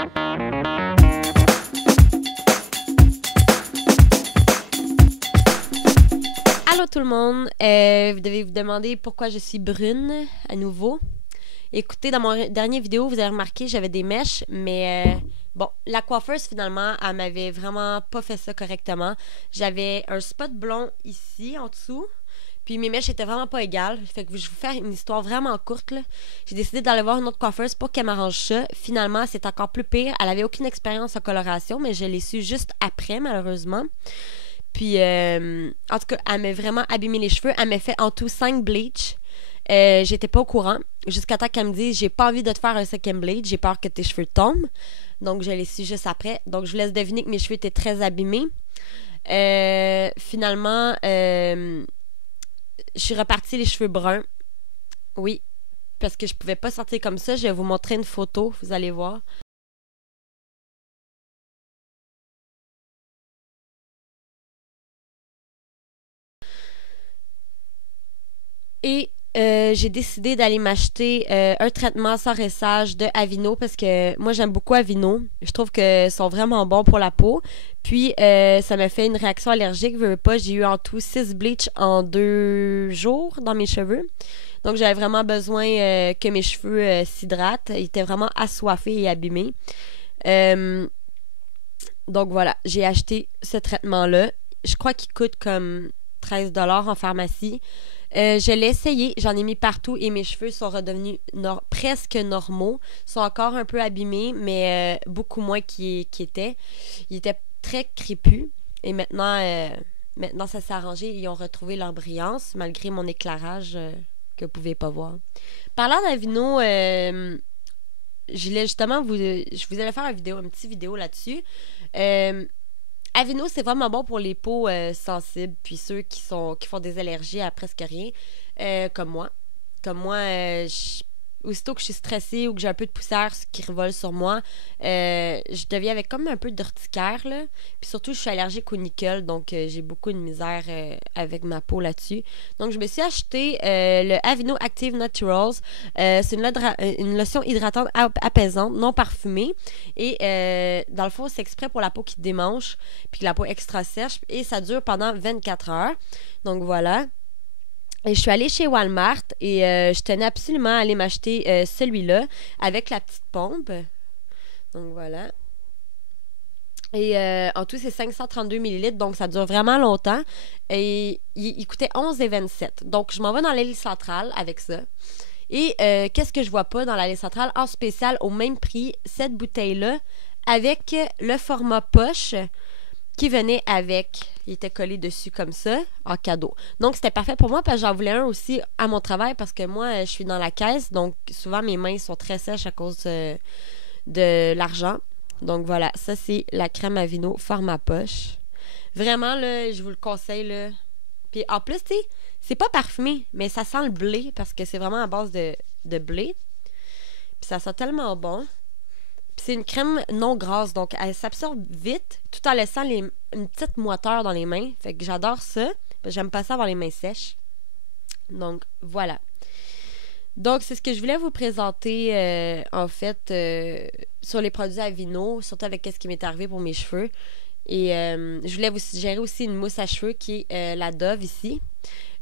Allô tout le monde, vous devez vous demander pourquoi je suis brune à nouveau. Écoutez, dans mon dernier vidéo, vous avez remarqué j'avais des mèches, mais bon, la coiffeuse finalement, elle m'avait vraiment pas fait ça correctement. J'avais un spot blond ici, en dessous, puis mes mèches étaient vraiment pas égales. Fait que je vais vous faire une histoire vraiment courte, là. J'ai décidé d'aller voir une autre coiffeuse pour qu'elle m'arrange ça. Finalement, c'est encore plus pire. Elle avait aucune expérience en coloration, mais je l'ai su juste après, malheureusement. Puis, en tout cas, elle m'a vraiment abîmé les cheveux. Elle m'a fait en tout 5 bleach. J'étais pas au courant. Jusqu'à temps qu'elle me dise, j'ai pas envie de te faire un second bleach, j'ai peur que tes cheveux tombent. Donc, je l'ai su juste après. Donc, je vous laisse deviner que mes cheveux étaient très abîmés. Finalement, je suis repartie les cheveux bruns. Oui, parce que je pouvais pas sortir comme ça. Je vais vous montrer une photo, vous allez voir. Et j'ai décidé d'aller m'acheter un traitement sans rinçage de Aveeno parce que moi j'aime beaucoup Aveeno. Je trouve que sont vraiment bons pour la peau. Puis ça m'a fait une réaction allergique. Veux pas, j'ai eu en tout 6 bleach en 2 jours dans mes cheveux. Donc j'avais vraiment besoin que mes cheveux s'hydratent. Ils étaient vraiment assoiffés et abîmés. Donc voilà, j'ai acheté ce traitement-là. Je crois qu'il coûte comme 13$ en pharmacie. Je l'ai essayé, j'en ai mis partout et mes cheveux sont redevenus presque normaux. Ils sont encore un peu abîmés, mais beaucoup moins qu'ils étaient. Ils étaient très crépus et maintenant ça s'est arrangé. Ils ont retrouvé leur brillance malgré mon éclairage que vous pouvez pas voir. Parlant d'Aveeno, je voulais justement je vous allais faire une petite vidéo là-dessus. Aveeno, c'est vraiment bon pour les peaux sensibles, puis ceux qui font des allergies à presque rien, comme moi. Comme moi, aussitôt que je suis stressée ou que j'ai un peu de poussière qui revole sur moi, je deviens avec comme un peu d'urticaire, là. Puis surtout, je suis allergique au nickel, donc j'ai beaucoup de misère avec ma peau là-dessus. Donc, je me suis acheté le Aveeno Active Naturals. C'est une lotion hydratante apaisante, non parfumée. Et dans le fond, c'est exprès pour la peau qui démange, puis la peau extra sèche. Et ça dure pendant 24 heures. Donc, voilà. Et je suis allée chez Walmart et je tenais absolument à aller m'acheter celui-là avec la petite pompe. Donc voilà. Et en tout, c'est 532 millilitres, donc ça dure vraiment longtemps. Et il coûtait 11,27. Donc je m'en vais dans l'allée centrale avec ça. Et qu'est-ce que je vois pas dans l'allée centrale? En spécial, au même prix, cette bouteille-là, avec le format poche qui venait avec. Il était collé dessus comme ça, en cadeau. Donc, c'était parfait pour moi parce que j'en voulais un aussi à mon travail parce que moi, je suis dans la caisse. Donc, souvent, mes mains sont très sèches à cause de l'argent. Donc, voilà. Ça, c'est la crème Aveeno format poche. Vraiment, là, je vous le conseille, là. Puis, en plus, tu sais, c'est pas parfumé, mais ça sent le blé parce que c'est vraiment à base de blé. Puis, ça sent tellement bon. C'est une crème non grasse, donc elle s'absorbe vite, tout en laissant une petite moiteur dans les mains. Fait que j'adore ça. J'aime pas ça avoir les mains sèches. Donc, voilà. Donc, c'est ce que je voulais vous présenter, en fait, sur les produits Aveeno, surtout avec ce qui m'est arrivé pour mes cheveux. Et je voulais vous suggérer aussi une mousse à cheveux qui est la Dove ici,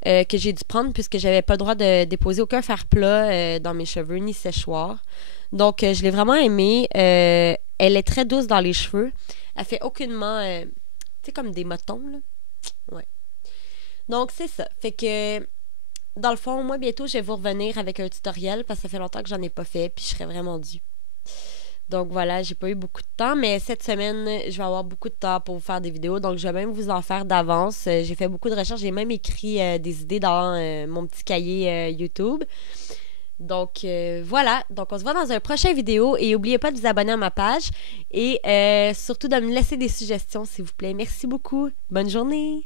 que j'ai dû prendre puisque j'avais pas le droit de déposer aucun fer plat dans mes cheveux, ni séchoir. Donc, je l'ai vraiment aimée. Elle est très douce dans les cheveux. Elle fait aucunement, tu sais, comme des motons, là. Ouais. Donc, c'est ça. Fait que, dans le fond, moi, bientôt, je vais vous revenir avec un tutoriel parce que ça fait longtemps que j'en ai pas fait puis je serais vraiment due. Donc, voilà, j'ai pas eu beaucoup de temps, mais cette semaine, je vais avoir beaucoup de temps pour vous faire des vidéos. Donc, je vais même vous en faire d'avance. J'ai fait beaucoup de recherches. J'ai même écrit des idées dans mon petit cahier YouTube. Donc, voilà. Donc, on se voit dans un prochain vidéo. Et n'oubliez pas de vous abonner à ma page. Et surtout de me laisser des suggestions, s'il vous plaît. Merci beaucoup. Bonne journée.